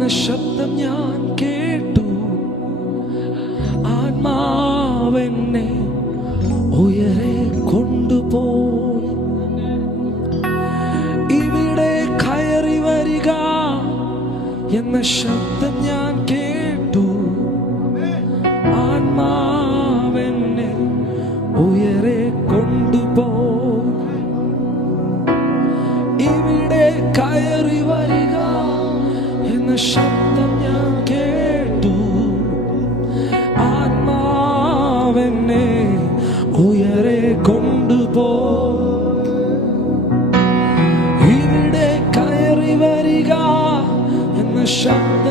എന്ന ശബ്ദം ഞാൻ കേട്ടു. ആത്മാവെന്നെ ഉയരെ കൊണ്ടുപോയി. ഇവിടെ കയറി വരിക എന്ന ശബ്ദം ഞാൻ കേട്ടു. ആത്മാവെന്നെ ഉയരെ കൊണ്ടുപോയി. ഇവിടെ കയറി വരിക എന്ന ശബ്ദം ഞാൻ കേട്ടു. ആത്മാവെന്നെ ഉയരെ കൊണ്ടുപോയി. ഇവിടെ കയറി വരിക എന്ന ശബ്ദം